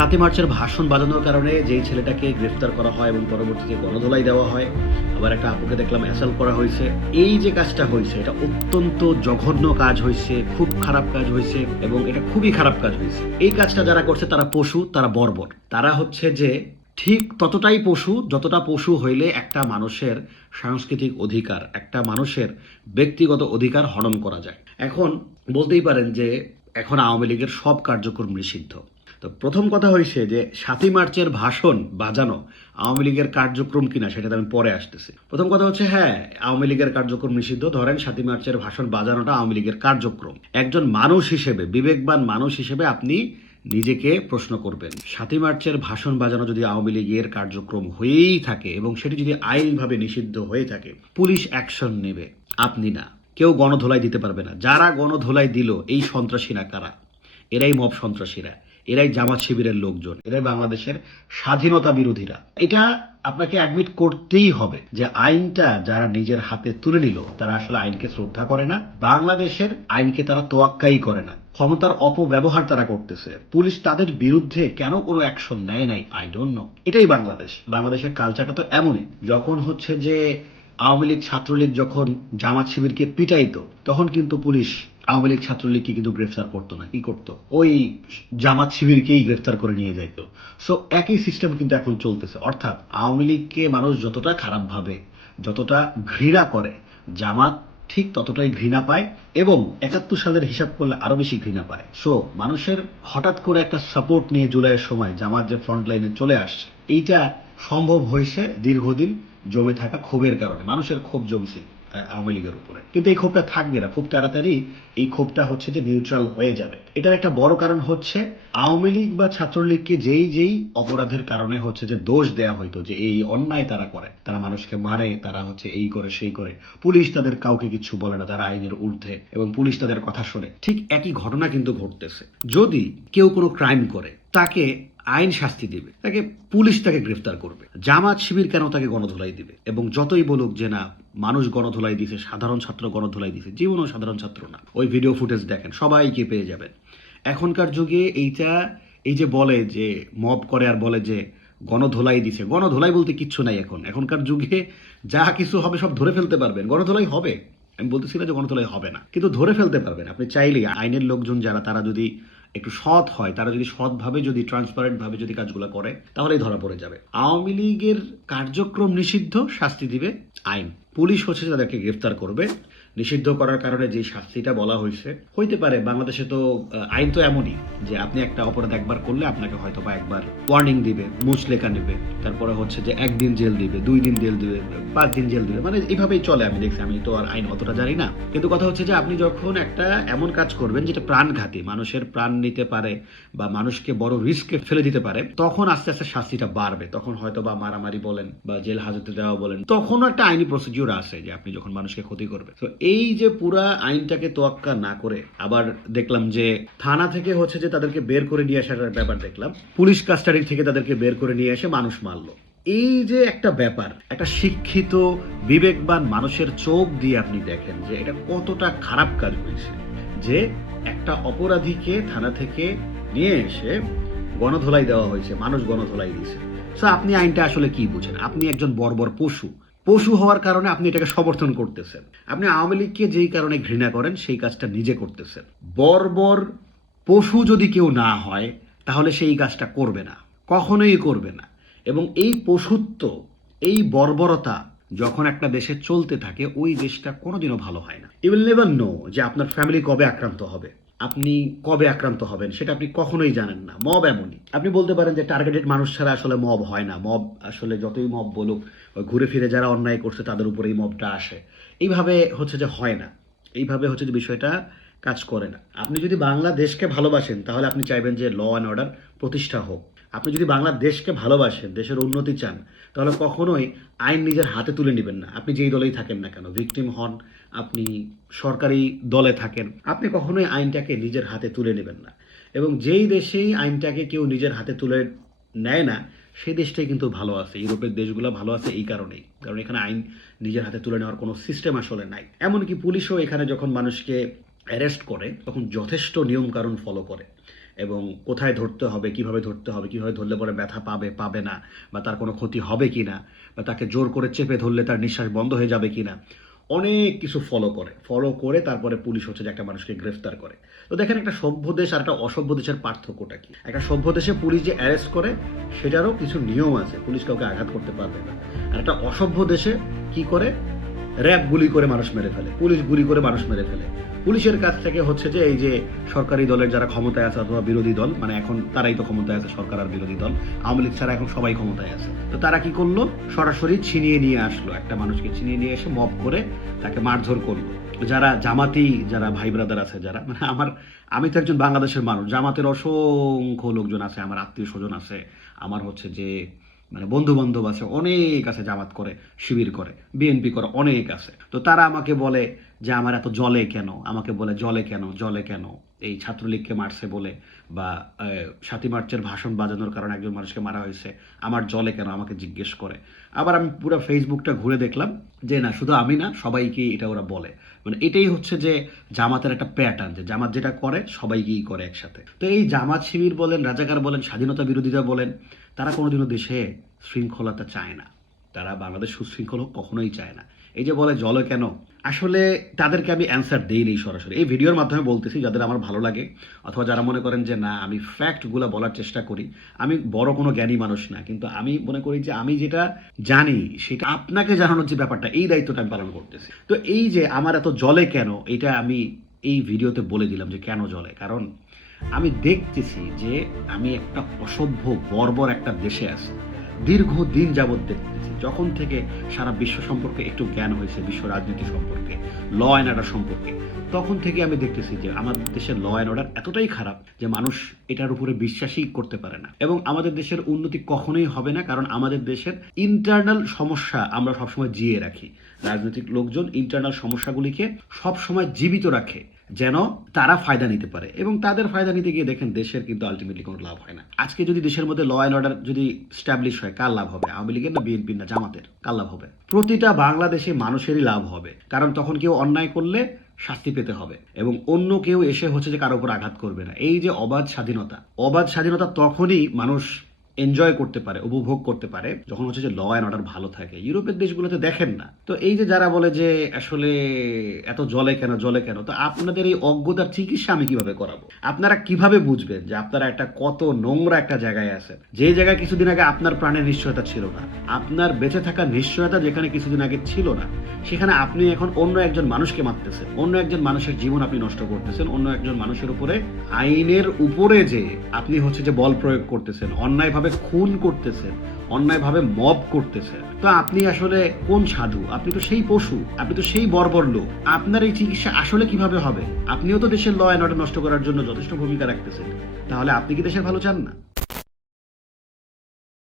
৭ই মার্চের ভাষণ বাজানোর কারণে যেই ছেলেটাকে গ্রেফতার করা হয় এবং পরবর্তীতে গণধোলাই দেওয়া হয়, আবার একটা আপুকে দেখলাম অ্যাসাল্ট করা হয়েছে। এই যে কাজটা হয়েছে এটা অত্যন্ত জঘন্য কাজ হয়েছে, খুব খারাপ কাজ হয়েছে এবং এটা খুবই খারাপ কাজ হয়েছে। এই কাজটা যারা করছে তারা পশু, তারা বর্বর। তারা হচ্ছে যে ঠিক ততটাই পশু যতটা পশু হইলে একটা মানুষের সাংস্কৃতিক অধিকার, একটা মানুষের ব্যক্তিগত অধিকার হনন করা যায়। এখন বলতেই পারেন যে এখন আওয়ামী লীগের সব কার্যক্রম নিষিদ্ধ। তো প্রথম কথা হয়েছে যে ৭ই মার্চের ভাষণ বাজানো আওয়ামী লীগের কার্যক্রম কিনা সেটাতে আমি পরে আসতেছি। প্রথম কথা হচ্ছে হ্যাঁ, আওয়ামী লীগের কার্যক্রম নিষিদ্ধ। ধরেন ৭ই মার্চের ভাষণ বাজানোটা আওয়ামী লীগের কার্যক্রম। একজন মানুষ হিসেবে, বিবেকবান মানুষ হিসেবে আপনি নিজেকে প্রশ্ন করবেন, ৭ই মার্চের ভাষণ বাজানো যদি আওয়ামী লীগের কার্যক্রম হয়েই থাকে এবং সেটি যদি আইনভাবে নিষিদ্ধ হয়ে থাকে, পুলিশ অ্যাকশন নেবে, আপনি না। কেউ গণধোলাই দিতে পারবে না। যারা গণধোলাই দিল এই সন্ত্রাসীরা কারা? এরাই মব সন্ত্রাসীরা, এরাই জামাত শিবিরের লোকজন, এরাই বাংলাদেশের স্বাধীনতা বিরোধীরা। এটা আপনাকে অ্যাডমিট করতেই হবে যে আইনটা যারা নিজের হাতে তুলে নিল তারা আসলে আইনকে শ্রদ্ধা করে না, বাংলাদেশের আইনকে তারা তোয়াক্কাই করে না, ক্ষমতার অপব্যবহার তারা করতেছে। পুলিশ তাদের বিরুদ্ধে কেন কোনো অ্যাকশন নেয় নাই, আই ডোন্ট নো। এটাই বাংলাদেশ। বাংলাদেশের কালচারটা তো এমনই। যখন হচ্ছে যে আওয়ামী লীগ ছাত্রলীগ যখন জামাত শিবিরকে পিটাইতো তখন কিন্তু পুলিশ আওয়ামী লীগ ছাত্রলীগকে কিন্তু গ্রেফতার করতো না, কি করতো? ওই জামাত শিবিরকেই গ্রেফতার করে নিয়ে যাইতো। সো একই সিস্টেম কিন্তু এখন চলতেছে। অর্থাৎ আওয়ামী লীগকে মানুষ যতটা খারাপ ভাবে, যতটা ঘৃণা করে, জামাত ঠিক ততটাই ঘৃণা পায় এবং ৭১ সালের হিসাব করলে আরো বেশি ঘৃণা পায়। সো মানুষের হঠাৎ করে একটা সাপোর্ট নিয়ে জুলাইয়ের সময় জামাত যে ফ্রন্ট লাইনে চলে আসছে, এইটা সম্ভব হয়েছে দীর্ঘদিন জমে থাকা ক্ষোভের কারণে। মানুষের ক্ষোভ জমছে আওয়ামী লীগের উপরে, কিন্তু এই ক্ষোভটা থাকবে না খুব তাড়াতাড়ি। এই ক্ষোভটা হচ্ছে যে নিউট্রাল হয়ে যাবে। এটার একটা বড় কারণ হচ্ছে আওয়ামী লীগ বা ছাত্রলীগকে যেই অপরাধের কারণে হচ্ছে যে দোষ দেয়া হইতো যে এই অন্যায় তারা করে, তারা মানুষকে মারে, তারা হচ্ছে এই করে সেই করে, পুলিশ তাদের কাউকে কিছু বলে না, তারা আইনের ঊর্ধ্বে এবং পুলিশ তাদের কথা শোনে। ঠিক একই ঘটনা কিন্তু ঘটতেছে। যদি কেউ কোনো ক্রাইম করে তাকে আইন শাস্তি দিবে, তাকে পুলিশ তাকে গ্রেফতার করবে। জামাত শিবির কেন তাকে গণধোলাই দিবে? এবং যতই বলুক যে না মানুষ গণধোলাই দিছে, সাধারণ ছাত্র গণধোলাই দিছে, জীবনও সাধারণ ছাত্র না। ওই ভিডিও ফুটেজ দেখেন, সবাইকে পেয়ে যাবেন। এখনকার যুগে এইটা, এই যে বলে যে মব করে আর বলে যে গণধোলাই দিছে, গণধোলাই বলতে কিচ্ছু নাই। এখনকার যুগে যা কিছু হবে সব ধরে ফেলতে পারবেন। গণধোলাই হবে, আমি বলতেছি না যে গণধোলাই হবে না, কিন্তু ধরে ফেলতে পারবেন আপনি চাইলেই। আইনের লোকজন যারা, তারা যদি একটু সৎ হয়, তারা যদি সৎভাবে, যদি ট্রান্সপারেন্ট ভাবে যদি কাজগুলো করে, তাহলেই ধরা পড়ে যাবে। আওয়ামী লীগের কার্যক্রম নিষিদ্ধ, শাস্তি দিবে আইন। পুলিশ হচ্ছে তাদেরকে গ্রেফতার করবে। নিষিদ্ধ করার কারণে যে শাস্তিটা বলা হয়েছে, হইতে পারে বাংলাদেশে তো আইন তো এমনই যে আপনি একটা অপরাধ একবার করলে আপনাকে হয়তো বা একবার ওয়ার্নিং দিবে, মুচলেখা নেবে, তারপরে হচ্ছে যে 1 দিন জেল দিবে, 2 দিন জেল দিবে, 5 দিন জেল দিবে, মানে এইভাবেই চলে। আমি দেখছি, আমি তো আর আইন অতটা জানি না, কিন্তু কথা হচ্ছে যে আপনি যখন একটা এমন কাজ করবেন যেটা প্রাণঘাতী, মানুষের প্রাণ নিতে পারে বা মানুষকে বড় রিস্কে ফেলে দিতে পারে, তখন আস্তে আস্তে শাস্তিটা বাড়বে। তখন হয়তো বা মারামারি বলেন বা জেল হাজতে দেওয়া বলেন, তখনও একটা আইনি প্রসিডিউর আছে যে আপনি যখন মানুষকে ক্ষতি করবে। তো এই যে পুরা আইনটাকে তোয়াক্কা না করে, আবার দেখলাম যে থানা থেকে হচ্ছে যে তাদেরকে বের করে নিয়ে আসার ব্যাপার দেখলাম, পুলিশ কাস্টাডি থেকে তাদেরকে বের করে নিয়ে এসে মানুষ মারলো। এই যে একটা ব্যাপার, একটা শিক্ষিত বিবেকবান মানুষের চোখ দিয়ে আপনি দেখেন যে এটা কতটা খারাপ কাজ হয়েছে, যে একটা অপরাধীকে থানা থেকে নিয়ে এসে গণধোলাই দেওয়া হয়েছে, মানুষ গণধোলাই দিয়েছে। সো আপনি আইনটা আসলে কি বুঝেন? আপনি একজন বর্বর পশু। পশু হওয়ার কারণে আপনি এটাকে সমর্থন করতেছেন। আপনি আওয়ামী লীগকে যেই কারণে ঘৃণা করেন সেই কাজটা নিজে করতেছেন। বর্বর পশু যদি কেউ না হয় তাহলে সেই কাজটা করবে না, কখনোই করবে না। এবং এই পশুত্ব, এই বর্বরতা যখন একটা দেশে চলতে থাকে, ওই দেশটা কোনোদিনও ভালো হয় না। ইউ উইল নেভার নো যে আপনার ফ্যামিলি কবে আক্রান্ত হবে, আপনি কবে আক্রান্ত হবেন, সেটা আপনি কখনোই জানেন না। মব এমনই। আপনি বলতে পারেন যে টার্গেটেড মানুষ ছাড়া আসলে মব হয় না। মব আসলে যতই মব বলুক, ঘুরে ফিরে যারা অন্যায় করছে তাদের উপরে এই মবটা আসে। এইভাবে হচ্ছে যে হয় না, এইভাবে হচ্ছে যে বিষয়টা কাজ করে না। আপনি যদি বাংলাদেশকে ভালোবাসেন তাহলে আপনি চাইবেন যে ল অ্যান্ড অর্ডার প্রতিষ্ঠা হোক। আপনি যদি বাংলাদেশকে ভালোবাসেন, দেশের উন্নতি চান, তাহলে কখনোই আইন নিজের হাতে তুলে নেবেন না। আপনি যেই দলেই থাকেন না কেন, ভিকটিম হন, আপনি সরকারি দলে থাকেন, আপনি কখনোই আইনটাকে নিজের হাতে তুলে নেবেন না। এবং যেই দেশেই আইনটাকে কেউ নিজের হাতে তুলে নেয় না, সেই দেশটাই কিন্তু ভালো আছে। ইউরোপের দেশগুলো ভালো আছে এই কারণেই, কারণ এখানে আইন নিজের হাতে তুলে নেওয়ার কোনো সিস্টেম আসলে নাই। এমনকি পুলিশও এখানে যখন মানুষকে অ্যারেস্ট করে তখন যথেষ্ট নিয়ম কানুন ফলো করে এবং কোথায় ধরতে হবে, কিভাবে ধরলে পরে ব্যথা পাবে পাবে না, বা তার কোনো ক্ষতি হবে কি না, বা তাকে জোর করে চেপে ধরলে তার নিঃশ্বাস বন্ধ হয়ে যাবে কি না, অনেক কিছু ফলো করে তারপরে পুলিশ হচ্ছে যে একটা মানুষকে গ্রেফতার করে। তো দেখেন, একটা সভ্য দেশ আর একটা অসভ্য দেশের পার্থক্যটা কি। একটা সভ্য দেশে পুলিশ যে অ্যারেস্ট করে সেটারও কিছু নিয়ম আছে, পুলিশ কাউকে আঘাত করতে পারবে না। আর একটা অসভ্য দেশে কি করে, র্যাব গুলি করে মানুষ মেরে ফেলে, পুলিশ গুলি করে মানুষ মেরে ফেলে। পুলিশের কাছ থেকে হচ্ছে যে এই যে সরকারি দলের যারা ক্ষমতায় আছে অথবা বিরোধী দল, মানে এখন তারাই তো ক্ষমতায় আছে, সরকার আর বিরোধী দল, আওয়ামী লীগ ছাড়া এখন সবাই ক্ষমতায় আছে। তো তারা কি করলো, সরাসরি ছিনিয়ে নিয়ে আসলো, একটা মানুষকে ছিনিয়ে নিয়ে এসে মব করে তাকে মারধর করলো। যারা জামাতি, যারা ভাই ব্রাদার আছে, যারা মানে আমি তো একজন বাংলাদেশের মানুষ, জামাতের অসংখ্য লোকজন আছে, আমার আত্মীয় স্বজন আছে, আমার হচ্ছে যে মানে বন্ধু বান্ধব আছে, অনেক আছে, জামাত করে, শিবির করে, বিএনপি করে, অনেক আছে। তো তারা আমাকে বলে যে আমার এত জলে কেন, আমাকে বলে জলে কেন এই ছাত্রলীগকে মারছে বলে, বা ৭ই মার্চের ভাষণ বাজানোর কারণে একজন মানুষকে মারা হয়েছে, আমার জলে কেন আমাকে জিজ্ঞেস করে। আবার আমি পুরো ফেসবুকটা ঘুরে দেখলাম যে না, শুধু আমি না, সবাইকে এটা ওরা বলে। মানে এটাই হচ্ছে যে জামাতের একটা প্যাটার্ন, যে জামাত যেটা করে সবাইকেই করে একসাথে। তো এই জামাত শিবির বলেন, রাজাকার বলেন, স্বাধীনতা বিরোধীরা বলেন, তারা কোনোদিনও দেশে শৃঙ্খলতা চায় না, তারা বাংলাদেশ সুশৃঙ্খল হোক কখনোই চায় না। এই যে বলে জলে কেন, আসলে তাদেরকে আমি অ্যান্সার দেইনি সরাসরি, এই ভিডিওর মাধ্যমে বলতেছি, যাদের আমার ভালো লাগে অথবা যারা মনে করেন যে না আমি ফ্যাক্টগুলো বলার চেষ্টা করি। আমি বড় কোনো জ্ঞানী মানুষ না, কিন্তু আমি মনে করি যে আমি যেটা জানি সেটা আপনাকে জানানোর যে ব্যাপারটা, এই দায়িত্বটা আমি পালন করতেছি। তো এই যে আমার এত জলে কেন, এটা আমি এই ভিডিওতে বলে দিলাম যে কেন জলে। কারণ আমি দেখতেছি যে আমি একটা অসভ্য বর্বর একটা দেশে আছি, দীর্ঘদিন যাবৎ দেখতেছি, যখন থেকে সারা বিশ্ব সম্পর্কে একটু জ্ঞান হয়েছে, বিশ্ব রাজনীতি সম্পর্কে, ল অ্যান্ড অর্ডার সম্পর্কে, তখন থেকে আমি দেখতেছি যে আমাদের দেশের ল অ্যান্ড অর্ডার এতটাই খারাপ যে মানুষ এটার উপরে বিশ্বাসই করতে পারে না। এবং আমাদের দেশের উন্নতি কখনোই হবে না, কারণ আমাদের দেশের ইন্টারনাল সমস্যা আমরা সবসময় জিয়ে রাখি। রাজনৈতিক লোকজন ইন্টারনাল সমস্যাগুলিকে সবসময় জীবিত রাখে, যেন তারা ফায়দা নিতে পারে, এবং তাদের ফায়দা নিতে গিয়ে দেখেন দেশের কিন্তু আলটিমেটলি কোনো লাভ হয় না। আজকে যদি দেশের মধ্যে ল অ্যান্ড অর্ডার যদি স্ট্যাবলিশ হয়, কার লাভ হবে? আওয়ামী লীগের না বিএনপির না জামাতের? কার লাভ হবে? প্রতিটা বাংলাদেশি মানুষেরই লাভ হবে, কারণ তখন কেউ অন্যায় করলে শাস্তি পেতে হবে, এবং অন্য কেউ এসে হচ্ছে যে কারো উপর আঘাত করবে না। এই যে অবাধ স্বাধীনতা তখনই মানুষ এনজয় করতে পারে, উপভোগ করতে পারে, যখন হচ্ছে যে ল অ্যান্ড অর্ডার ভালো থাকে। ইউরোপের দেশগুলোতে দেখেন না। তো এই যে যারা বলে যে আসলে এত জলে কেন, তো আপনাদের এই অজ্ঞতার চিকিৎসা আমি কিভাবে করাবো? আপনারা কিভাবে বুঝবেন যে আপনারা একটা কত নোংরা একটা জায়গায় আছেন, যে জায়গায় কিছুদিন আগে আপনার প্রাণের নিশ্চয়তা ছিল না, আপনার বেঁচে থাকার নিশ্চয়তা যেখানে কিছুদিন আগে ছিল না, সেখানে আপনি এখন অন্য একজন মানুষকে মারতেছেন, অন্য একজন মানুষের জীবন আপনি নষ্ট করতেছেন, অন্য একজন মানুষের উপরে, আইনের উপরে যে আপনি হচ্ছে যে বল প্রয়োগ করতেছেন, অন্যায়ভাবে খুন করতেছেন, অন্যায়ভাবে মব করতেছেন। তো আপনি আসলে কোন সাধু? আপনি তো সেই পশু, আপনি তো সেই বর্বর লোক। আপনার এই চিকিৎসা আসলে কিভাবে হবে? আপনিও তো দেশের ল অ্যান্ড অর্ডার নষ্ট করার জন্য যথেষ্ট ভূমিকা রাখতেছেন। তাহলে আপনি কি দেশের ভালো চান না?